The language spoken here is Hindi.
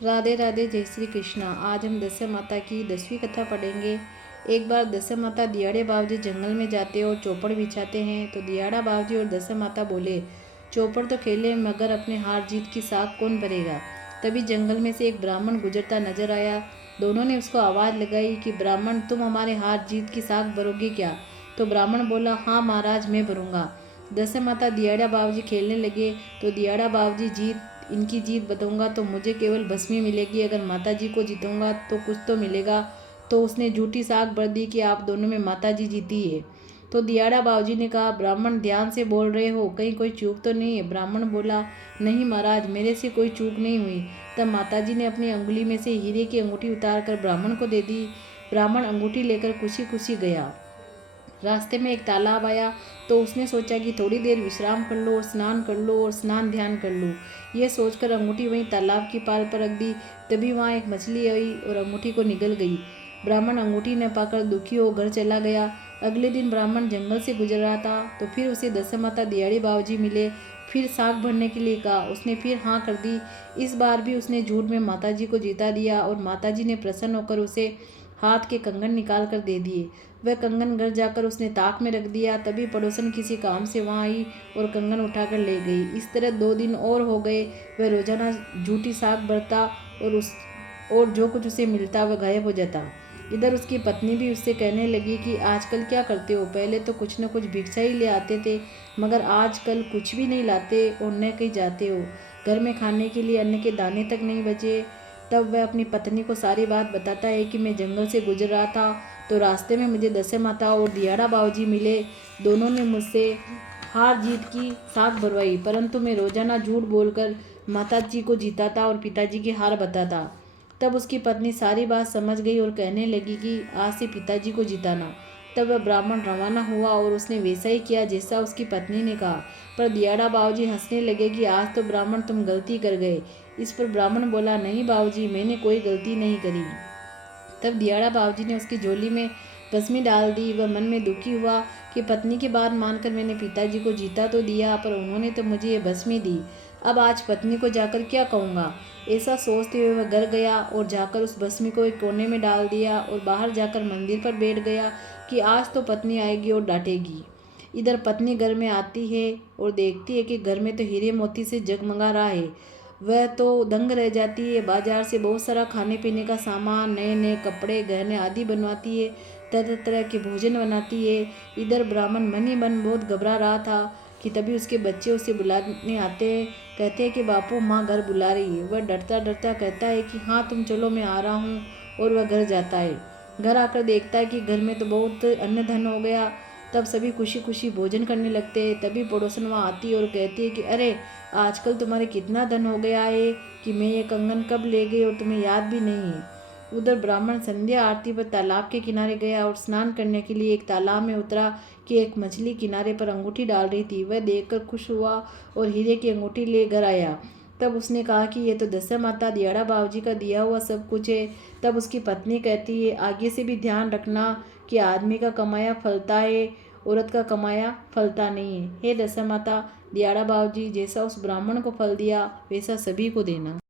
राधे राधे, जय श्री कृष्णा। आज हम दशा माता की 10वीं कथा पढ़ेंगे। एक बार दशा माता दियाड़े बाबूजी जंगल में जाते और चौपड़ बिछाते हैं तो दियाड़ा बाबूजी और दशा माता बोले, चौपड़ तो खेले मगर अपने हार जीत की साख कौन भरेगा। तभी जंगल में से एक ब्राह्मण गुजरता नजर आया। दोनों ने उसको आवाज़ लगाई कि ब्राह्मण, तुम हमारे हार जीत की साख भरोगे क्या। तो ब्राह्मण बोला, हाँ महाराज, मैं भरूंगा। दशा माता दियाड़ा बाबूजी खेलने लगे तो दियाड़ा बाबूजी, इनकी जीत बताऊंगा तो मुझे केवल भस्मी मिलेगी, अगर माता जी को जीतूंगा तो कुछ तो मिलेगा। तो उसने झूठी साख भर दी कि आप दोनों में माता जी जीती है। तो दियाड़ा बाबूजी ने कहा, ब्राह्मण ध्यान से बोल रहे हो, कहीं कोई चूक तो नहीं है। ब्राह्मण बोला, नहीं महाराज, मेरे से कोई चूक नहीं हुई। तब माता जी ने अपनी अंगुली में से हीरे की अंगूठी उतार कर ब्राह्मण को दे दी। ब्राह्मण अंगूठी लेकर खुशी खुशी गया। रास्ते में एक तालाब आया तो उसने सोचा कि थोड़ी देर विश्राम कर लो और स्नान कर लो और स्नान ध्यान कर लो। यह सोचकर अंगूठी वहीं तालाब की पाल पर रख दी। तभी वहाँ एक मछली आई और अंगूठी को निगल गई। ब्राह्मण अंगूठी न पाकर दुखी हो घर चला गया। अगले दिन ब्राह्मण जंगल से गुजर रहा था तो फिर उसे दशा माता दियाड़ी बाबूजी मिले। फिर साख भरने के लिए कहा। उसने फिर हाँ कर दी। इस बार भी उसने झूठ में माताजी को जीता दिया और माताजी ने प्रसन्न होकर उसे हाथ के कंगन निकाल कर दे दिए। वह कंगन घर जाकर उसने ताक में रख दिया। तभी पड़ोसन किसी काम से वहाँ आई और कंगन उठाकर ले गई। इस तरह 2 दिन और हो गए। वह रोजाना झूठी साख भरता और जो कुछ उसे मिलता वह गायब हो जाता। इधर उसकी पत्नी भी उससे कहने लगी कि आजकल क्या करते हो, पहले तो कुछ न कुछ भिक्षा ही ले आते थे मगर आजकल कुछ भी नहीं लाते और न कहीं जाते हो। घर में खाने के लिए अन्न के दाने तक नहीं बचे। तब वह अपनी पत्नी को सारी बात बताता है कि मैं जंगल से गुजर रहा था तो रास्ते में मुझे दशा माता और दियाड़ा बाबूजी मिले। दोनों ने मुझसे हार जीत की साख भरवाई, परंतु मैं रोजाना झूठ बोलकर माता जी को जीताता और पिताजी की हार बताता। तब उसकी पत्नी सारी बात समझ गई और कहने लगी कि आज से पिताजी को जिताना। तब वह ब्राह्मण रवाना हुआ और उसने वैसा ही किया जैसा उसकी पत्नी ने कहा। पर दियाड़ा बाबूजी हंसने लगे कि आज तो ब्राह्मण तुम गलती कर गए। इस पर ब्राह्मण बोला, नहीं बाबूजी, मैंने कोई गलती नहीं करी। तब दियाड़ा बाबूजी ने उसकी झोली में भस्मी डाल दी। वह मन में दुखी हुआ कि पत्नी की बात मानकर मैंने पिताजी को जीता तो दिया पर उन्होंने तो मुझे ये भस्मी दी। अब आज पत्नी को जाकर क्या कहूँगा। ऐसा सोचते हुए वह घर गया और जाकर उस भस्मी को एक कोने में डाल दिया और बाहर जाकर मंदिर पर बैठ गया कि आज तो पत्नी आएगी और डांटेगी। इधर पत्नी घर में आती है और देखती है कि घर में तो हीरे मोती से जगमगा रहा है। वह तो दंग रह जाती है। बाजार से बहुत सारा खाने पीने का सामान, नए नए कपड़े, गहने आदि बनवाती है। तरह तरह के भोजन बनाती है। इधर ब्राह्मण मन ही मन बहुत घबरा रहा था कि तभी उसके बच्चे उसे बुलाने आते हैं। कहते हैं कि बापू, माँ घर बुला रही है। वह डरता डरता कहता है कि हाँ तुम चलो, मैं आ रहा हूँ। और वह घर जाता है। घर आकर देखता है कि घर में तो बहुत अन्न धन हो गया। तब सभी खुशी खुशी भोजन करने लगते हैं। तभी पड़ोसन वहाँ आती है और कहती है कि अरे, आजकल तुम्हारे कितना धन हो गया है कि मैं ये कंगन कब ले गई और तुम्हें याद भी नहीं है। उधर ब्राह्मण संध्या आरती पर तालाब के किनारे गया और स्नान करने के लिए एक तालाब में उतरा कि एक मछली किनारे पर अंगूठी डाल रही थी। वह देखकर खुश हुआ और हीरे की अंगूठी ले घर आया। तब उसने कहा कि ये तो दशा माता दियाड़ा बाबूजी का दिया हुआ सब कुछ है। तब उसकी पत्नी कहती है, आगे से भी ध्यान रखना कि आदमी का कमाया फलता है, औरत का कमाया फलता नहीं है। हे दशा माता दियाड़ा बाबूजी, जैसा उस ब्राह्मण को फल दिया वैसा सभी को देना।